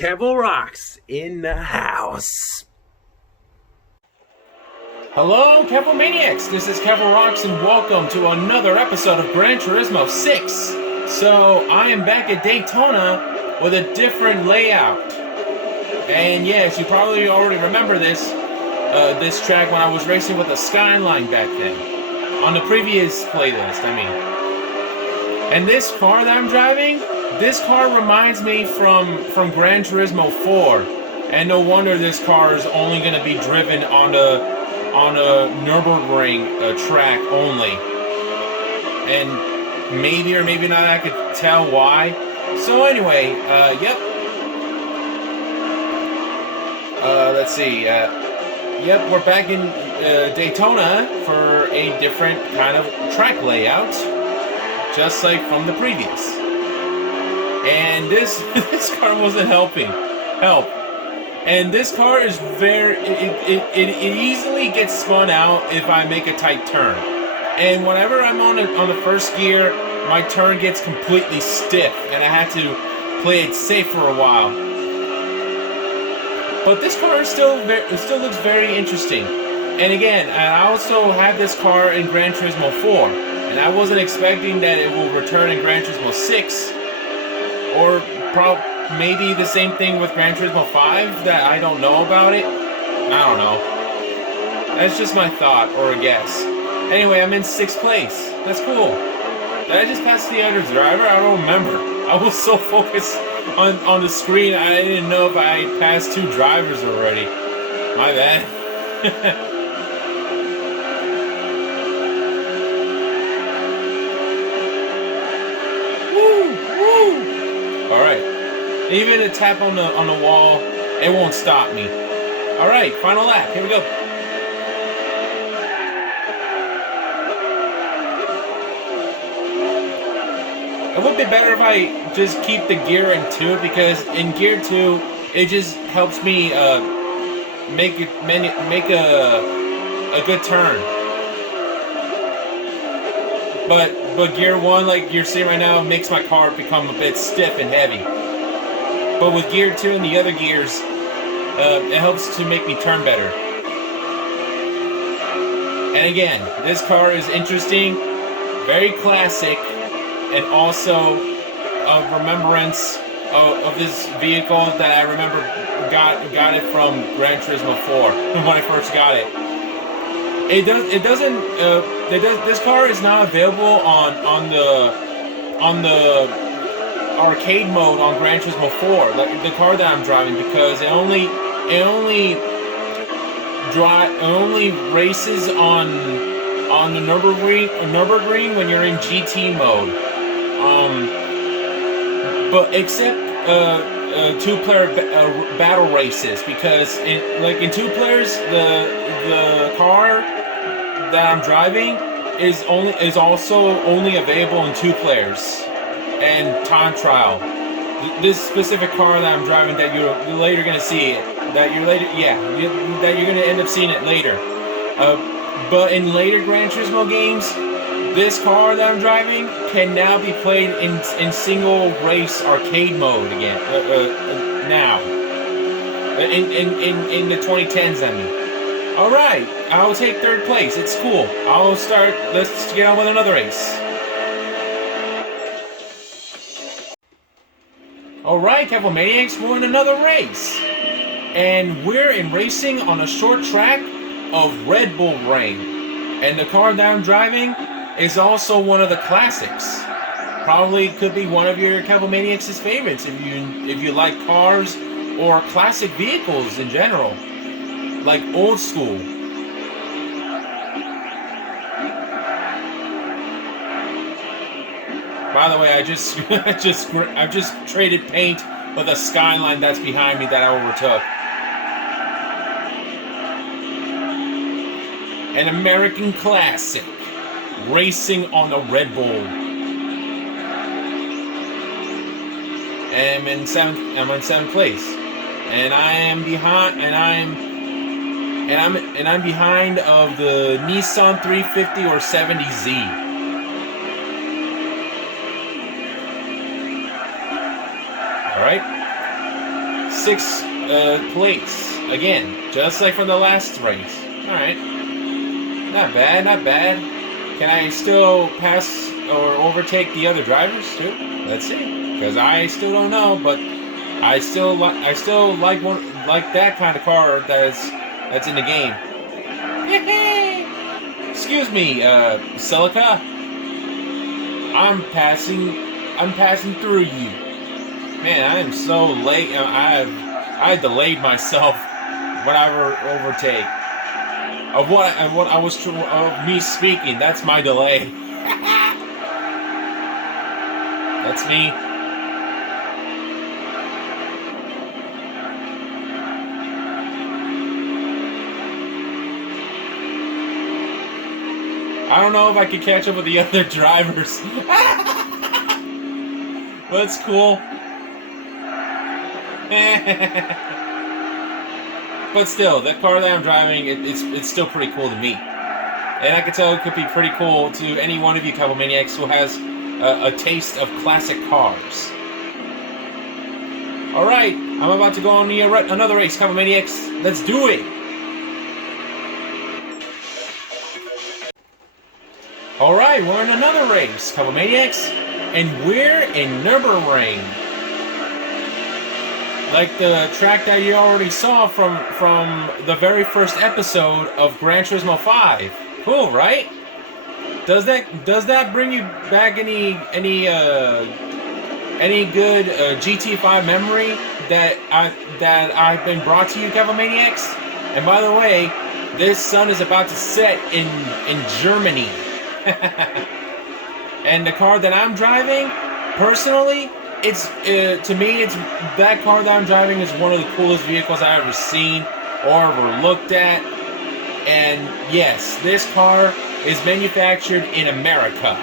classics-Kev.o.Rocks in the house. Hello, Kev-O-Maniacs! This is Kev.o.Rocks and welcome to another episode of Gran Turismo 6. So, I am back at Daytona with a different layout. And yes, you probably already remember this track when I was racing with a Skyline back then. On the previous playlist, I mean. And this car that I'm driving, this car reminds me from Gran Turismo 4. And no wonder this car is only going to be driven on a Nürburgring track only. And maybe or maybe not I could tell why. So anyway, yep. Let's see. Yep, we're back in Daytona for a different kind of track layout. Just like from the previous. And this car wasn't helping. And this car is it easily gets spun out if I make a tight turn. And whenever I'm on the first gear, my turn gets completely stiff, and I have to play it safe for a while. But this car still looks very interesting. And again, I also have this car in Gran Turismo 4. And I wasn't expecting that it will return in Gran Turismo 6. Or maybe the same thing with Gran Turismo 5 that I don't know about it. I don't know. That's just my thought or a guess. Anyway, I'm in 6th place. That's cool. Did I just pass the other driver? I don't remember. I was so focused on the screen, I didn't know if I passed 2 drivers already. My bad. Alright, even a tap on the wall, it won't stop me. Alright, final lap, here we go. It would be better if I just keep the gear in 2, because in gear 2, it just helps me make a good turn. But gear 1, like you're seeing right now, makes my car become a bit stiff and heavy. But with gear 2 and the other gears, it helps to make me turn better. And again, this car is interesting, very classic, and also a remembrance of this vehicle that I remember got it from Gran Turismo 4 when I first got it. This car is not available on the arcade mode on Gran Turismo 4, the car that I'm driving, because it only races on the Nürburgring when you're in GT mode. But except 2-player battle races, because in 2 players the car that I'm driving is also only available in 2 players and time trial. This specific car that I'm driving, that you're later gonna see it, that you're gonna end up seeing it later. But in later Gran Turismo games, this car that I'm driving can now be played in single race arcade mode again. Now, in the 2010s, I mean. Alright, I'll take 3rd place. It's cool. Let's get on with another race. Alright, Kev-O-Maniacs, we're in another race. And we're racing on a short track of Red Bull Ring. And the car that I'm driving is also one of the classics. Probably could be one of your Kev-O-Maniacs' favorites if you like cars or classic vehicles in general. Like old school. By the way, I just traded paint with a Skyline that's behind me that I overtook. An American classic, racing on a Red Bull. And I'm in 7th place, and I'm behind of the Nissan 350 or 70Z. Alright? 6 plates again, just like from the last race. All right, not bad, not bad. Can I still pass or overtake the other drivers too? Let's see, because I still don't know, but I still like that kind of car that's in the game. Excuse me, Silica. I'm passing through you. Man, I am so late. I delayed myself when I overtake. Of me speaking, that's my delay. That's me. I don't know if I could catch up with the other drivers. But it's cool. But still, that car that I'm driving, it's still pretty cool to me. And I can tell it could be pretty cool to any one of you couple maniacs who has a taste of classic cars. Alright, I'm about to go on another race, couple maniacs. Let's do it! Alright, we're in another race, couple maniacs. And we're in Nürburgring. Like the track that you already saw from the very first episode of Gran Turismo 5. Cool, right? Does that bring you back any good GT5 memory that I've been brought to you, Devil Maniacs? And by the way, this sun is about to set in Germany. And the car that I'm driving, personally, to me, that car that I'm driving is one of the coolest vehicles I've ever seen or ever looked at. And yes, this car is manufactured in America.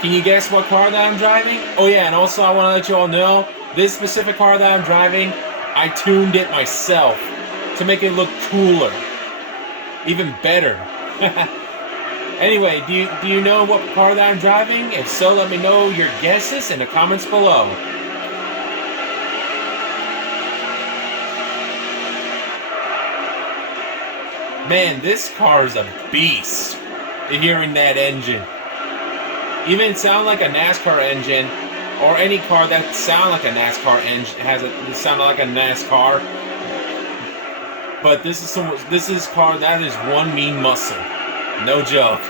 Can you guess what car that I'm driving? Oh yeah, and also I want to let you all know, this specific car that I'm driving, I tuned it myself to make it look cooler, even better. Anyway, do you know what car that I'm driving? If so, let me know your guesses in the comments below. Man, this car is a beast. Hearing that engine. Even sound like a NASCAR engine, or any car that sound like a NASCAR engine sound like a NASCAR. But this is car that is one mean muscle. No joke,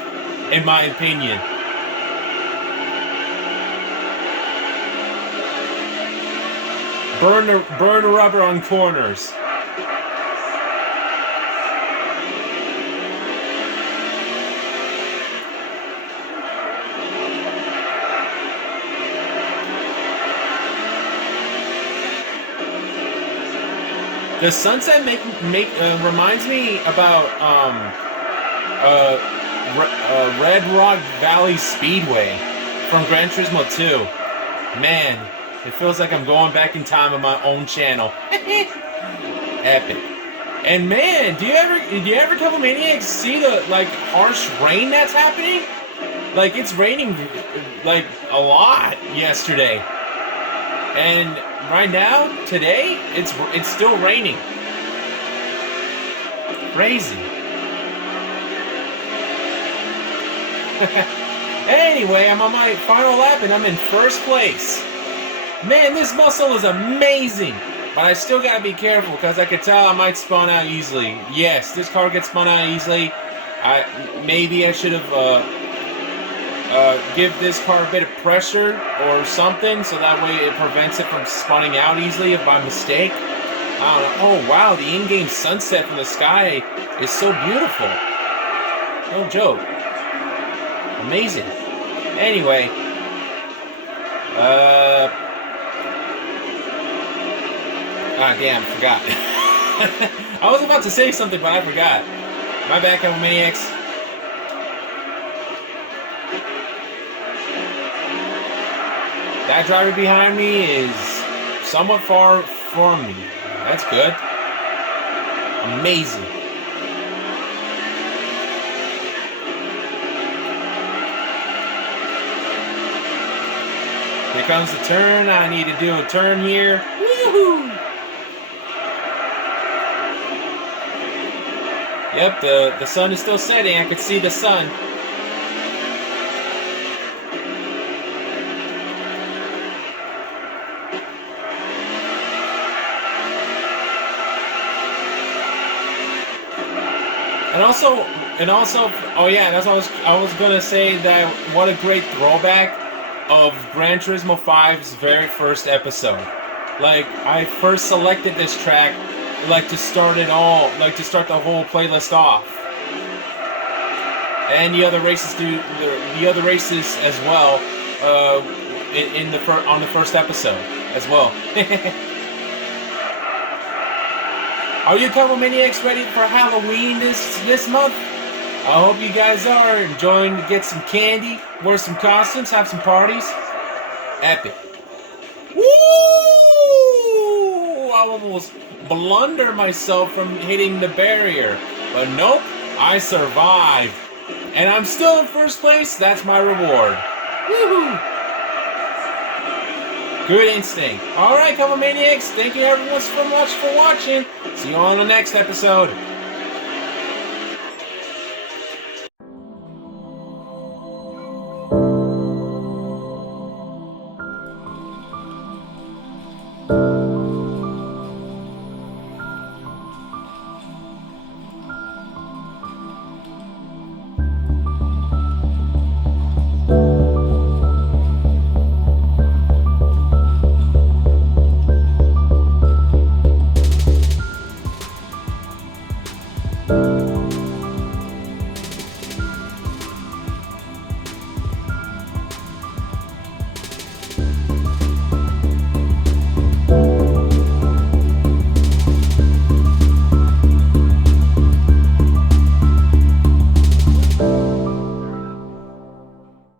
in my opinion. Burn the rubber on corners. The sunset reminds me about Red Rock Valley Speedway from Gran Turismo 2. Man, it feels like I'm going back in time on my own channel. Epic. And man, do you ever couple maniacs see the harsh rain that's happening? Like it's raining like a lot yesterday. And right now, today, it's still raining. Crazy. Anyway, I'm on my final lap and I'm in first place. Man, this muscle is amazing. But I still gotta be careful because I can tell I might spawn out easily. Yes, this car gets spun out easily. Maybe I should have give this car a bit of pressure or something so that way it prevents it from spawning out easily if by mistake. I don't know. Oh wow, the in-game sunset from the sky is so beautiful. No joke. Amazing. Anyway, damn, forgot. I was about to say something, but I forgot. My bad, couple maniacs. That driver behind me is somewhat far from me. That's good. Amazing. Here comes the turn. I need to do a turn here. Woohoo! Yep, the sun is still setting. I could see the sun. And also, oh yeah, that's what I was gonna say, that what a great throwback of Gran Turismo 5's very first episode. Like, I first selected this track, like, to start it all, like, to start the whole playlist off. And the other races the other races as well, on the first episode as well. Are you couple maniacs ready for Halloween this month? I hope you guys are enjoying to get some candy, wear some costumes, have some parties. Epic. Woo! I almost blunder myself from hitting the barrier. But nope, I survived. And I'm still in first place. That's my reward. Woohoo! Good instinct. Alright, couple maniacs. Thank you everyone so much for watching. See you on the next episode.